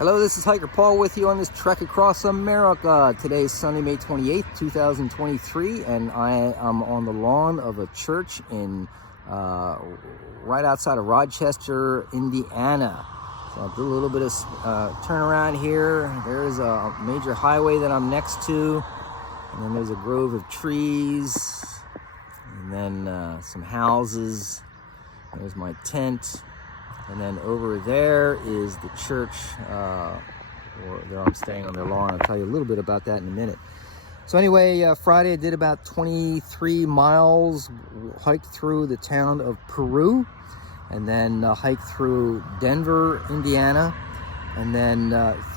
Hello, this is Hiker Paul with you on this trek across America. Today is Sunday, May 28th, 2023, and I am on the lawn of a church in right outside of Rochester, Indiana. So I'll do a little bit of turnaround here. There's a major highway that I'm next to, and then there's a grove of trees, and then some houses. There's my tent. And then over there is the church, or there I'm staying on their lawn. I'll tell you a little bit about that in a minute. So anyway, Friday I did about 23 miles, hiked through the town of Peru, and then hiked through Denver, Indiana, and then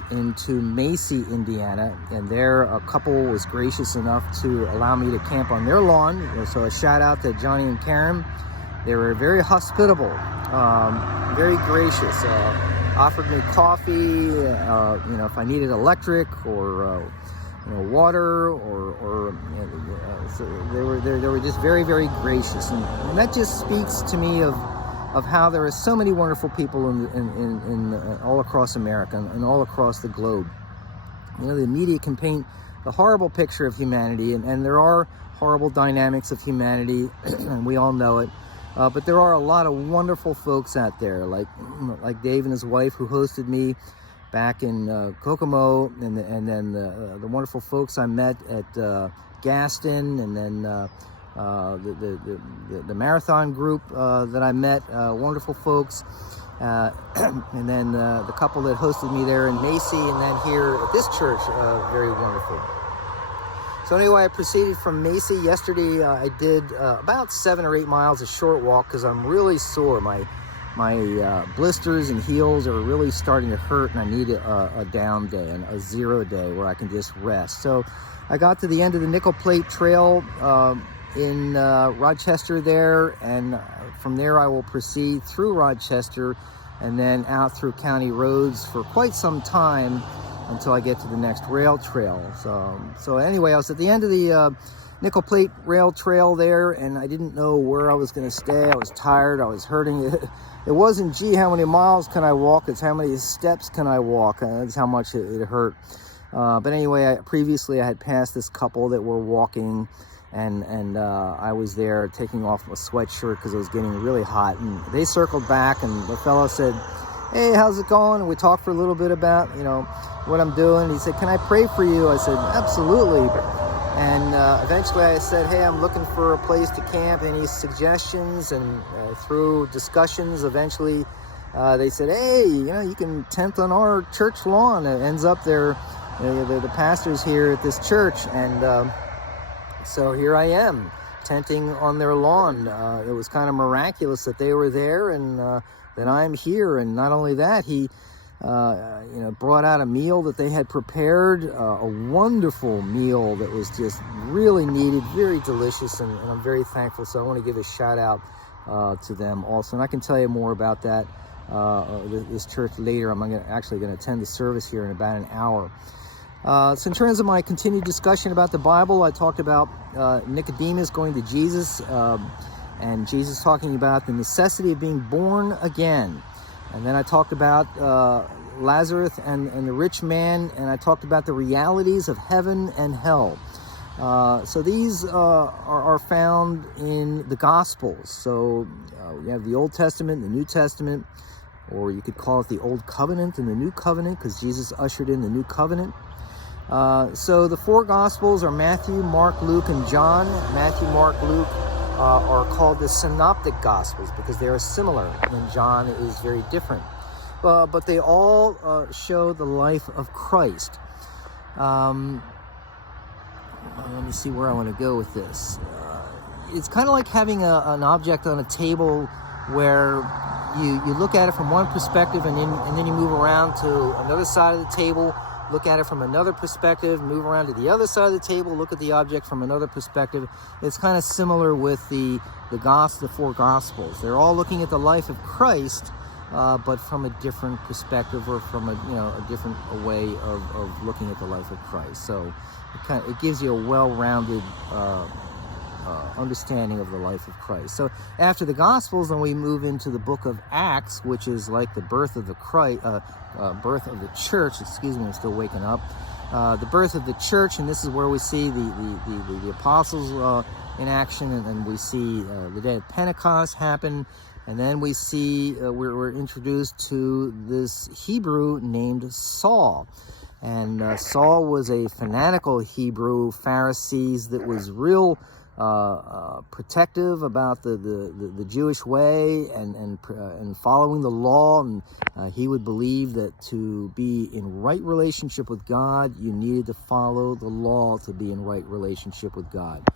into Macy, Indiana. And there a couple was gracious enough to allow me to camp on their lawn. So a shout out to Johnny and Karen. They were very hospitable, very gracious, offered me coffee, if I needed electric or, water or so they were just very, very gracious. And that just speaks to me of how there are so many wonderful people in all across America and all across the globe. The media can paint the horrible picture of humanity, and there are horrible dynamics of humanity, and we all know it. But there are a lot of wonderful folks out there, like Dave and his wife, who hosted me back in Kokomo, and then the wonderful folks I met at Gaston, and then the marathon group that I met, wonderful folks, and then the couple that hosted me there in Macy, and then here at this church, very wonderful. So anyway, I proceeded from Macy. Yesterday I did about 7 or 8 miles, a short walk, because I'm really sore. My blisters and heels are really starting to hurt, and I need a down day, and a 0 day where I can just rest. So I got to the end of the Nickel Plate Trail in Rochester there, and from there I will proceed through Rochester and then out through county roads for quite some time until I get to the next rail trail. So anyway, I was at the end of the Nickel Plate Rail Trail there, and I didn't know where I was going to stay. I was tired. I was hurting. It wasn't, gee, how many miles can I walk? It's how many steps can I walk? That's how much it hurt. But anyway, previously I had passed this couple that were walking, and I was there taking off my sweatshirt because it was getting really hot. And they circled back, and the fellow said, "Hey, how's it going?" And we talked for a little bit about, what I'm doing. He said, "Can I pray for you?" I said, "Absolutely." And eventually I said, "Hey, I'm looking for a place to camp. Any suggestions?" And through discussions, eventually they said, "Hey, you can tent on our church lawn." It ends up there, the pastor's here at this church. And so here I am, tenting on their lawn. It was kind of miraculous that they were there and that I'm here. And not only that, he brought out a meal that they had prepared, a wonderful meal that was just really needed, very delicious, and I'm very thankful. So I want to give a shout out to them also. And I can tell you more about that, this church later. I'm actually going to attend the service here in about an hour. So in terms of my continued discussion about the Bible, I talked about Nicodemus going to Jesus, and Jesus talking about the necessity of being born again. And then I talked about Lazarus and the rich man, and I talked about the realities of heaven and hell. So these are found in the Gospels. So we have the Old Testament, the New Testament, or you could call it the Old Covenant and the New Covenant, because Jesus ushered in the New Covenant. So the 4 Gospels are Matthew, Mark, Luke, and John. Matthew, Mark, Luke are called the Synoptic Gospels because they are similar, and John is very different. But they all show the life of Christ. Let me see where I want to go with this. It's kind of like having an object on a table where you look at it from one perspective, and then you move around to another side of the table, look at it from another perspective, move around to the other side of the table, look at the object from another perspective. It's kind of similar with the 4 Gospels. They're all looking at the life of Christ, but from a different perspective, or from a different way of looking at the life of Christ. So it gives you a well-rounded understanding of the life of Christ. So after the Gospels, then we move into the book of Acts, which is like the birth of the birth of the church. Excuse me, I'm still waking up. The birth of the church, and this is where we see the apostles in action, and we see the day of Pentecost happen, and then we see we're introduced to this Hebrew named Saul. And Saul was a fanatical Hebrew Pharisee that was real protective about the Jewish way and following the law, and he would believe that to be in right relationship with God, you needed to follow the law to be in right relationship with God.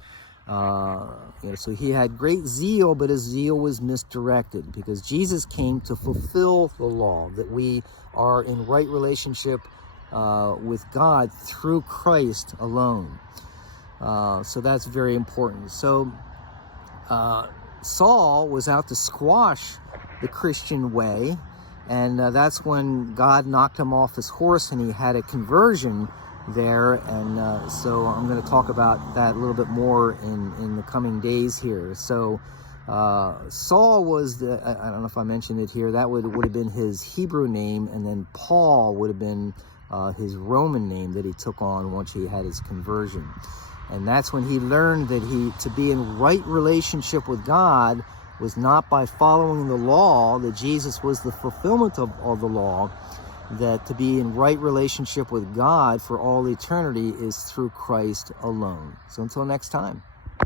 So he had great zeal, but his zeal was misdirected, because Jesus came to fulfill the law, that we are in right relationship with God through Christ alone. So that's very important. So Saul was out to squash the Christian way, and that's when God knocked him off his horse, and he had a conversion there. And so I'm going to talk about that a little bit more in the coming days here. So Saul was I don't know if I mentioned it here, that would have been his Hebrew name, and then Paul would have been his Roman name that he took on once he had his conversion. And that's when he learned that to be in right relationship with God was not by following the law, that Jesus was the fulfillment of the law, that to be in right relationship with God for all eternity is through Christ alone. So until next time.